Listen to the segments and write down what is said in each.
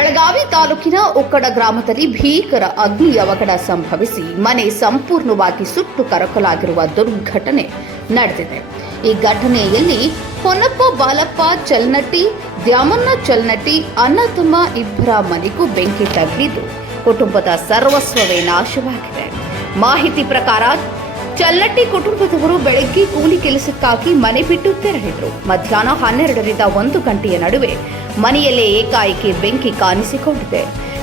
ಬೆಳಗಾವಿ ತಾಲೂಕಿನ ಉಕ್ಕಡ ಗ್ರಾಮದಲ್ಲಿ ಭೀಕರ ಅಗ್ನಿ ಅವಘಡ ಸಂಭವಿಸಿ ಮನೆ ಸಂಪೂರ್ಣವಾಗಿ ಸುಟ್ಟು ಕರಕಲಾಗಿರುವ ದುರ್ಘಟನೆ ನಡೆದಿದೆ. ಈ ಘಟನೆಯಲ್ಲಿ ಹೊನ್ನಪ್ಪ ಬಾಲಪ್ಪ ಚಲ್ನಟ್ಟಿ, ದ್ಯಾಮಣ್ಣ ಚಲ್ನಟ್ಟಿ ಅಣ್ಣ ತಮ್ಮ ಇಬ್ಬರ ಮನೆಗೂ ಬೆಂಕಿ ತಗುಲಿದ್ದು ಕುಟುಂಬದ ಸರ್ವಸ್ವವೇ ನಾಶವಾಗಿದೆ. ಮಾಹಿತಿ ಪ್ರಕಾರ ಚಲ್ನಟ್ಟಿ ಕುಟುಂಬದವರು ಬೆಳಗ್ಗೆ ಕೂಲಿ ಕೆಲಸಕ್ಕಾಗಿ ಮನೆ ಬಿಟ್ಟು ತೆರಳಿದ್ರು. ಮಧ್ಯಾಹ್ನ 12ರಿಂದ 1 ಗಂಟೆಯ ನಡುವೆ ಮನೆಯಲ್ಲೇ ಏಕಾಏಕಿ ಬೆಂಕಿ ಕಾಣಿಸಿಕೊಂಡಿದೆ.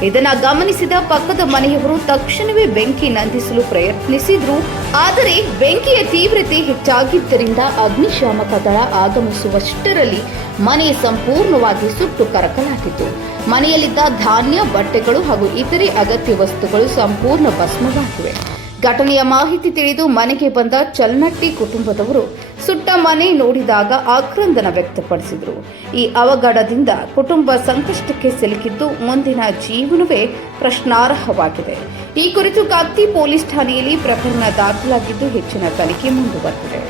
ಇದನ್ನು ಗಮನಿಸಿದ ಪಕ್ಕದ ಮನೆಯವರು ತಕ್ಷಣವೇ ಬೆಂಕಿ ನಂದಿಸಲು ಪ್ರಯತ್ನಿಸಿದ್ರು. ಆದರೆ ಬೆಂಕಿಯ ತೀವ್ರತೆ ಹೆಚ್ಚಾಗಿದ್ದರಿಂದ ಅಗ್ನಿಶಾಮಕ ದಳ ಆಗಮಿಸುವಷ್ಟರಲ್ಲಿ ಮನೆ ಸಂಪೂರ್ಣವಾಗಿ ಸುಟ್ಟು ಕರಕಲಾಗಿತ್ತು. ಮನೆಯಲ್ಲಿದ್ದ ಧಾನ್ಯ, ಬಟ್ಟೆಗಳು ಹಾಗೂ ಇತರೆ ಅಗತ್ಯ ವಸ್ತುಗಳು ಸಂಪೂರ್ಣ ಭಸ್ಮವಾಗಿವೆ. ಘಟನೆಯ ಮಾಹಿತಿ ತಿಳಿದು ಮನೆಗೆ ಬಂದ ಚಲ್ನಟ್ಟಿ ಕುಟುಂಬದವರು ಸುಟ್ಟ ಮನೆ ನೋಡಿದಾಗ ಆಕ್ರಂದನ ವ್ಯಕ್ತಪಡಿಸಿದರು. ಈ ಅವಘಡದಿಂದ ಕುಟುಂಬ ಸಂಕಷ್ಟಕ್ಕೆ ಸಿಲುಕಿದ್ದು ಮುಂದಿನ ಜೀವನವೇ ಪ್ರಶ್ನಾರ್ಹವಾಗಿದೆ. ಈ ಕುರಿತು ಕತ್ತಿ ಪೊಲೀಸ್ ಠಾಣೆಯಲ್ಲಿ ಪ್ರಕರಣ ದಾಖಲಾಗಿದ್ದು ಹೆಚ್ಚಿನ ತನಿಖೆ ಮುಂದುವರೆದಿದೆ.